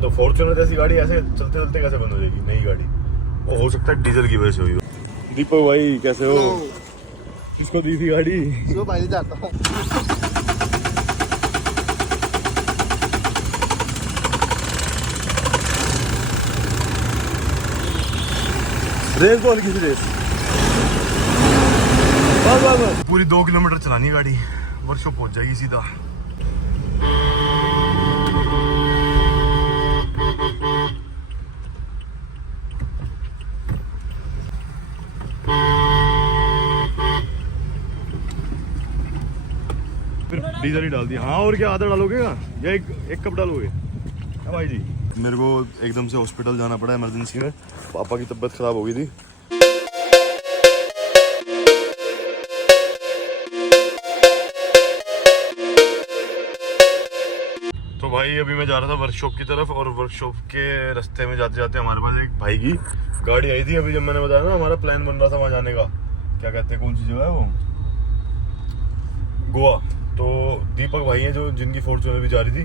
तो फॉर्च्यूनर जैसी गाड़ी ऐसे चलते चलते कैसे बंद हो जाएगी? नई गाड़ी वो हो सकता है डीजल की वजह से हुई हो। दीपक भाई कैसे हो? किसको दी थी गाड़ी? इसको भाई जाता हूँ। रेस बॉल की रेस बस पूरी 2 किलोमीटर चलानी है गाड़ी, वर्कशॉप पहुंच जाएगी सीधा। फिर डीजल ही डाल दिया। हाँ और क्या, आधा डालोगे क्या या एक कप डालोगे? हाँ भाई जी, मेरे को एकदम से हॉस्पिटल जाना पड़ा इमरजेंसी में। पापा की तबीयत खराब हो गई थी। तो भाई अभी मैं जा रहा था वर्कशॉप की तरफ, और वर्कशॉप के रास्ते में जाते जाते हमारे पास एक भाई की गाड़ी आई थी। अभी जब मैंने बताया ना हमारा प्लान बन रहा था वहाँ जाने का, क्या कहते हैं, कौन सी जगह है वो, गोवा। तो दीपक भाई हैं जो जिनकी फॉर्च्यूनर भी जा रही थी,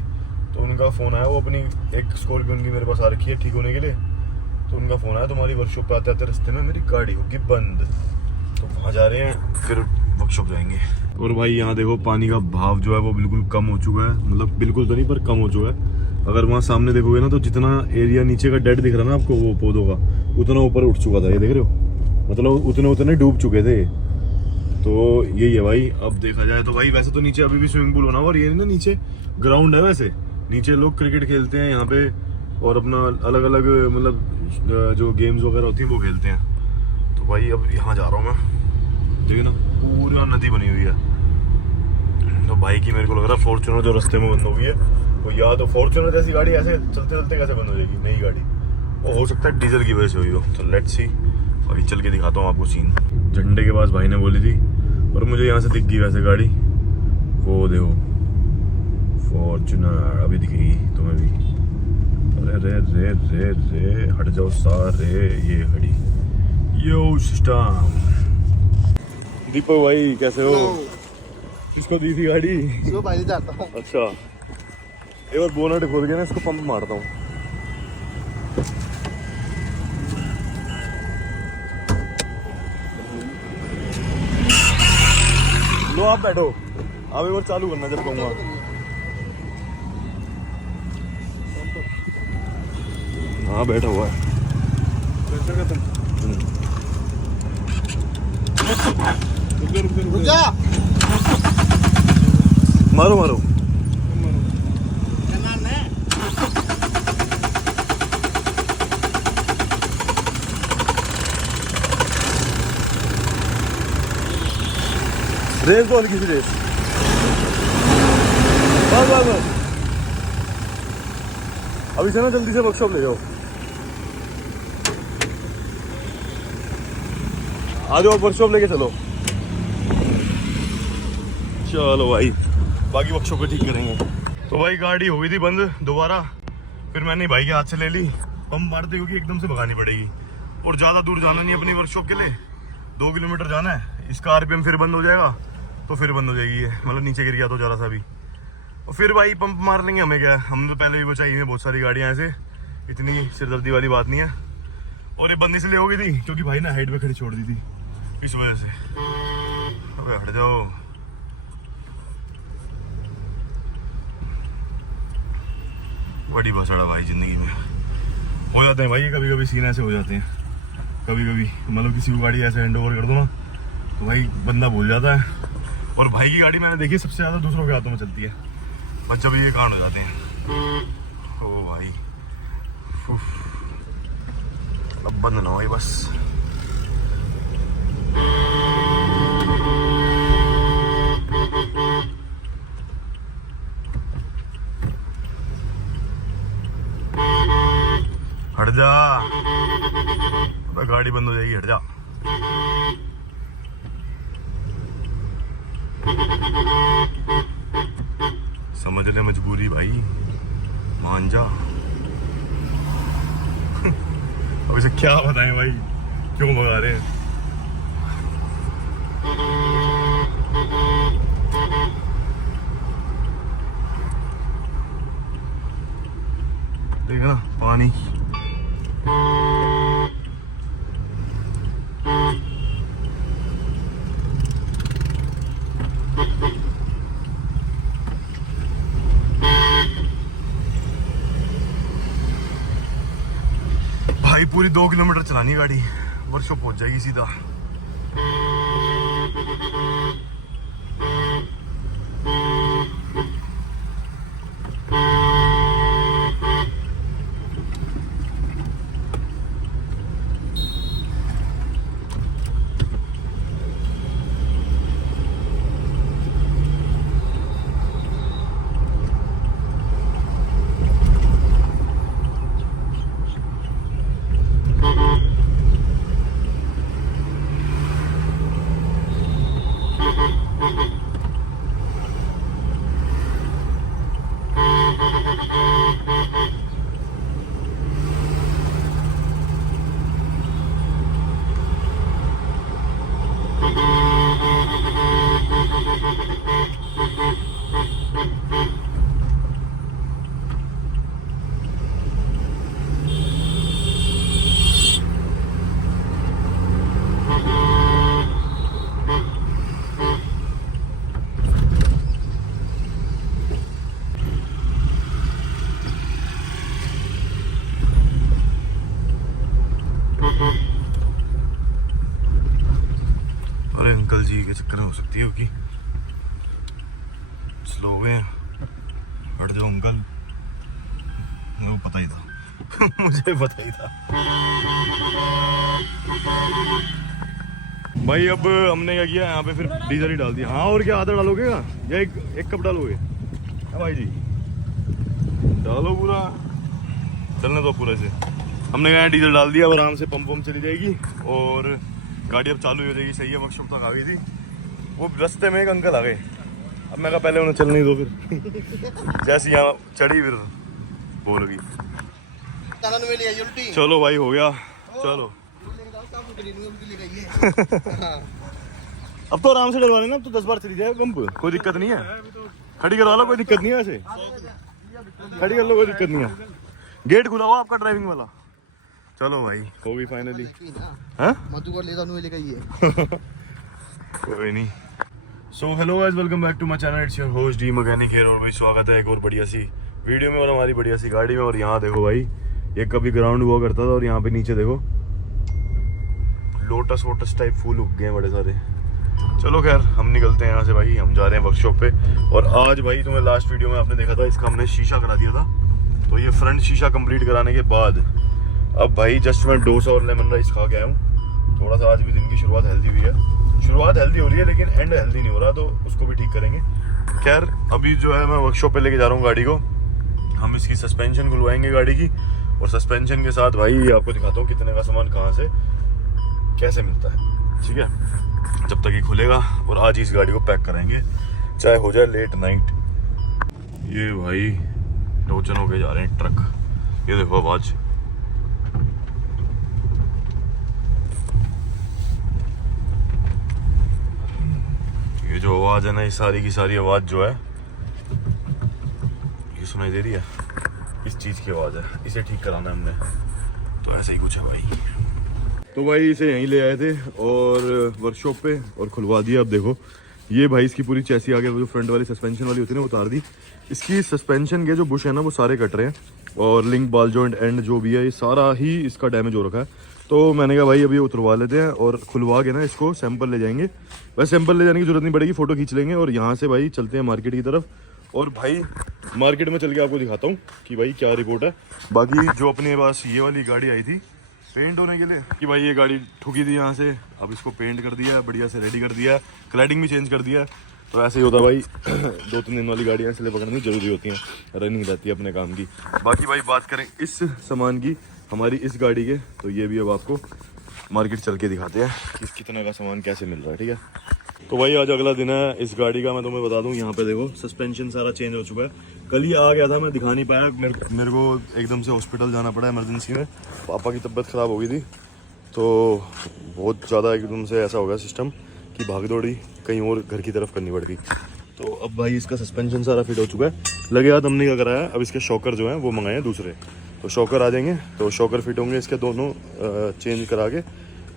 तो उनका फ़ोन आया। वो अपनी एक स्कॉर्पियो उनकी मेरे पास आ रखी है ठीक होने के लिए। तो उनका फ़ोन आया, तुम्हारी वर्कशॉप पे आते आते रास्ते में मेरी गाड़ी होगी बंद, तो वहाँ जा रहे हैं, फिर वर्कशॉप जाएंगे। और भाई यहाँ देखो पानी का भाव जो है वो बिल्कुल कम हो चुका है, मतलब बिल्कुल तो नहीं पर कम हो चुका है। अगर वहाँ सामने देखोगे ना तो जितना एरिया नीचे का डेड दिख रहा है ना आपको वो पौधों का, उतना ऊपर उठ चुका था, ये देख रहे हो, मतलब उतने डूब चुके थे। तो यही है भाई। अब देखा जाए तो भाई वैसे तो नीचे अभी भी स्विमिंग पूल होना, और ये ना नीचे ग्राउंड है, वैसे नीचे लोग क्रिकेट खेलते हैं यहाँ पे, और अपना अलग अलग मतलब जो गेम्स वगैरह होती हैं वो खेलते हैं। तो भाई अब यहाँ जा रहा हूँ मैं, देखिए ना पूरा नदी बनी हुई है। तो भाई की मेरे को लग रहा है फॉर्च्यूनर जो रास्ते में बंद हो गई है वो, या तो फॉर्च्यूनर जैसी गाड़ी ऐसे चलते चलते कैसे बंद हो जाएगी नई गाड़ी, वो हो सकता है डीजल की वजह से हुई हो। तो लेट्स सी, अभी चल के दिखाता हूँ आपको सीन। झंडे के पास भाई ने बोली थी, और मुझे यहाँ से दिख गई वैसे गाड़ी, वो देखो फॉर्च्यूनर अभी दिखेगी तुम्हें भी। अरे रे रे रे रे हट जाओ सारे, ये खड़ी। यो सिस्टम। दीपक भाई कैसे हो? किसको दी थी गाड़ी? इसको भाई जाता हूँ। अच्छा, एक बार बोनट खोल के ना इसको पंप मारता हूँ। लो आप बैठो, अब एक बार चालू करना जब कहूँगा। हाँ बैठा हुआ है। रुक जा। मारो मारो। रेस बॉल की रेस बस अभी से ना जल्दी से वर्कशॉप ले जाओ। आ जाओ वर्कशॉप लेके चलो। चलो भाई बाकी वर्कशॉप को ठीक करेंगे। तो भाई गाड़ी हो गई थी बंद दोबारा, फिर मैंने भाई के हाथ से ले ली। पंप मारते क्योंकि एकदम से भगानी पड़ेगी, और ज़्यादा दूर जाना नहीं अपनी वर्कशॉप के लिए, 2 किलोमीटर जाना है। इसका आरपीएम फिर बंद हो जाएगा, तो फिर बंद हो जाएगी ये, मतलब नीचे गिर गया तो ज़रा सा भी, और फिर भाई पंप मार लेंगे। हमें क्या, हम तो पहले भी बचाई हैं बहुत सारी गाड़ियाँ ऐसे, इतनी सिरदर्दी वाली बात नहीं है। और ये बंद इसलिए हो गई थी क्योंकि भाई ने हाइट पे खड़ी छोड़ दी थी, इस वजह से। अबे हट जाओ। बड़ी भसड़ा भाई जिंदगी में हो जाते हैं भाई, कभी कभी सीन ऐसे हो जाते हैं। कभी कभी मतलब किसी को गाड़ी ऐसे हैंड ओवर कर दो ना तो भाई बंदा भूल जाता है। और भाई की गाड़ी मैंने देखी सबसे ज़्यादा दूसरों के हाथों में चलती है, बस जब ये कांड हो जाते हैं। ओ भाई अब बंद ना हो बस। हट जा, गाड़ी बंद हो जाएगी, हट जा। समझ ले मजबूरी भाई, मान जा। अब इसे क्या बताएं भाई क्यों भगा रहे हैं। देखना पानी। भाई पूरी 2 किलोमीटर चलानी गाड़ी, वर्कशॉप पहुंच जाएगी सीधा। अरे अंकल जी के चक्कर में हो सकती है क्योंकि स्लो हो गए हैं। हट जाओ अंकल, मेरे को पता ही था मुझे पता ही था। भाई अब हमने क्या किया यहाँ पे, फिर डीजल ही डाल दिया। हाँ और क्या, आधा डालोगे क्या या एक कप डालोगे? हाँ भाई जी डालो पूरा, चलने दो पूरे से। हमने यहाँ डीजल डाल दिया, अब आराम से पंप चली जाएगी और गाड़ी अब चालू हो जाएगी। सही है, वर्कशॉप तक आ गई थी। वो रास्ते में एक अंकल आ गए, अब मैं कहा पहले उन्हें चलने ही दो, फिर जैसे यहाँ चढ़ी फिर बोल गई चलो भाई हो गया, चलो अब तो आराम से डलवा लेना, अब तो 10 बार चली जाए पंप, कोई दिक्कत नहीं है। खड़ी करवा लो, कोई दिक्कत नहीं है, ऐसे खड़ी कर लो, कोई दिक्कत नहीं है। गेट खुला हुआ आपका ड्राइविंग वाला। चलो भाई हो गई फाइनली। कोई नहीं। So hello guys, welcome back to my channel, it's your host D mechanic here. और भाई स्वागत है एक और बढ़िया सी वीडियो में और हमारी बढ़िया सी गाड़ी में। और यहाँ देखो भाई, ये कभी ग्राउंड हुआ करता था और यहाँ पे नीचे देखो लोटस वोटस टाइप फूल उग गए हैं बड़े सारे। चलो खैर हम निकलते हैं यहाँ से भाई, हम जा रहे हैं वर्कशॉप पे। और आज भाई तुम्हें लास्ट वीडियो में आपने देखा था, इसका हमने शीशा करा दिया था। तो ये फ्रंट शीशा कंप्लीट कराने के बाद अब भाई जस्ट मैं डोसा और लेमन राइस खा के आया हूँ। थोड़ा सा आज भी दिन की शुरुआत हेल्दी हुई है, शुरुआत हेल्दी हो रही है लेकिन एंड हेल्दी नहीं हो रहा, तो उसको भी ठीक करेंगे। खैर अभी जो है मैं वर्कशॉप पे लेके जा रहा हूँ गाड़ी को। हम इसकी सस्पेंशन खुलवाएंगे गाड़ी की, और सस्पेंशन के साथ भाई आपको दिखाता हूँ कितने का सामान कहाँ से कैसे मिलता है, ठीक है। जब तक ये खुलेगा, और आज इस गाड़ी को पैक कराएंगे चाहे हो जाए लेट नाइट। ये भाई टोचन होके जा रहे हैं ट्रक, ये देखो आवाज। ये जो आवाज है ना, ये सारी की सारी आवाज जो है ये सुनाई दे रही है, इस चीज की आवाज है। इसे ठीक कराना है हमने, तो ऐसे ही कुछ है भाई। तो भाई इसे यहीं ले आए थे और वर्कशॉप पे और खुलवा दिया। अब देखो ये भाई इसकी पूरी चैसी आगे जो फ्रंट वाली सस्पेंशन वाली होती है ना, उतार दी। इसकी सस्पेंशन के जो बुश है ना वो सारे कट रहे हैं, और लिंक बाल जॉइंट एंड जो भी है ये सारा ही इसका डैमेज हो रखा है। तो मैंने कहा भाई अभी उतरवा लेते हैं और खुलवा के ना इसको सैंपल ले जाएंगे। वैसे सैंपल ले जाने की जरूरत नहीं पड़ेगी, फोटो खींच लेंगे और यहाँ से भाई चलते हैं मार्केट की तरफ। और भाई मार्केट में चल के आपको दिखाता हूँ कि भाई क्या रिपोर्ट है। बाकी जो अपने पास ये वाली गाड़ी आई थी पेंट होने के लिए, कि भाई ये गाड़ी ठुकी थी यहाँ से, अब इसको पेंट कर दिया है, बढ़िया से रेडी कर दिया है, क्लैडिंग भी चेंज कर दिया है। तो ऐसे ही होता है भाई 2-3 दिन वाली गाड़ियाँ इसलिए पकड़नी जरूरी होती हैं, रनिंग रहती है अपने काम की। बाकी भाई बात करें इस सामान की, हमारी इस गाड़ी के, तो ये भी अब आपको मार्केट चल के दिखाते हैं कि कितना का सामान कैसे मिल रहा है, ठीक है। तो भाई आज अगला दिन है इस गाड़ी का। मैं तुम्हें बता दूं, यहाँ पे देखो सस्पेंशन सारा चेंज हो चुका है। कल ही आ गया था, मैं दिखा नहीं पाया, मेरे को एकदम से हॉस्पिटल जाना पड़ा इमरजेंसी में। पापा की तबीयत ख़राब हो गई थी, तो बहुत ज़्यादा एकदम से ऐसा हो गया सिस्टम कि भाग दौड़ी कहीं और घर की तरफ करनी पड़ गई। तो अब भाई इसका सस्पेंशन सारा फिट हो चुका है। लगे हाथ हमने क्या कराया, अब इसके शॉकर जो हैं वो मंगाए हैं दूसरे। तो शॉकर आ जाएंगे, तो शॉकर फिट होंगे इसके दोनों चेंज करा के,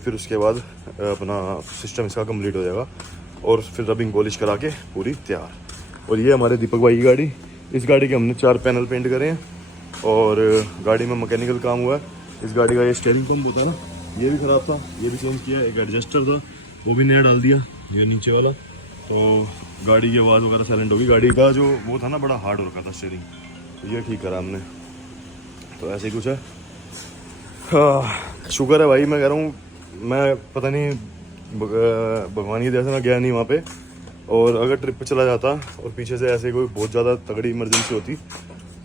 फिर उसके बाद अपना सिस्टम इसका कंप्लीट हो जाएगा और फिर रबिंग पॉलिश करा के पूरी तैयार। और ये हमारे दीपक भाई की गाड़ी, इस गाड़ी के हमने 4 पैनल पेंट करे हैं और गाड़ी में मैकेनिकल काम हुआ है। इस गाड़ी का ये स्टीयरिंग पंप होता है ना, ये भी ख़राब था, ये भी चेंज किया। एक एडजस्टर था वो भी नया डाल दिया, ये नीचे वाला। तो गाड़ी की आवाज़ वगैरह साइलेंट होगी। गाड़ी का जो वो था ना बड़ा हार्ड हो रखा था स्टीयरिंग, तो ये ठीक करा हमने। तो ऐसे ही कुछ है। हाँ, शुक्र है भाई, मैं कह रहा हूँ, मैं पता नहीं भगवान की दया से मैं गया नहीं वहाँ पे, और अगर ट्रिप पे चला जाता और पीछे से ऐसे कोई बहुत ज़्यादा तगड़ी इमरजेंसी होती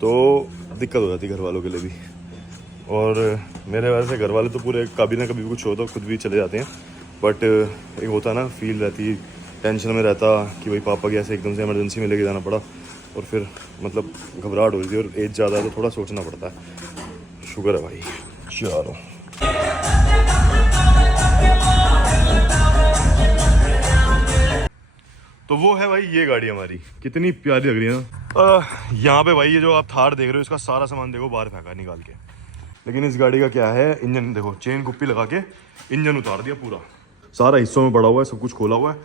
तो दिक्कत हो जाती घर वालों के लिए भी। और मेरे वजह से घर वाले तो पूरे कभी ना कभी कुछ हो तो खुद भी चले जाते हैं, बट एक होता है ना, फील रहती, टेंशन में रहता कि भाई पापा की ऐसे एकदम से इमरजेंसी में लेके जाना पड़ा, और फिर मतलब घबराहट हो रही थी, और एज ज़्यादा है तो थोड़ा सोचना पड़ता है। शुक्र है भाई, चलो। तो वो है भाई ये गाड़ी हमारी, कितनी प्यारी लग रही है ना। यहाँ पे भाई ये जो आप थार देख रहे हो, इसका सारा सामान देखो बाहर फेंका है निकाल के। लेकिन इस गाड़ी का क्या है, इंजन देखो, चेन कुप्पी लगा के इंजन उतार दिया पूरा, सारा हिस्सों में पड़ा हुआ है, सब कुछ खोला हुआ है।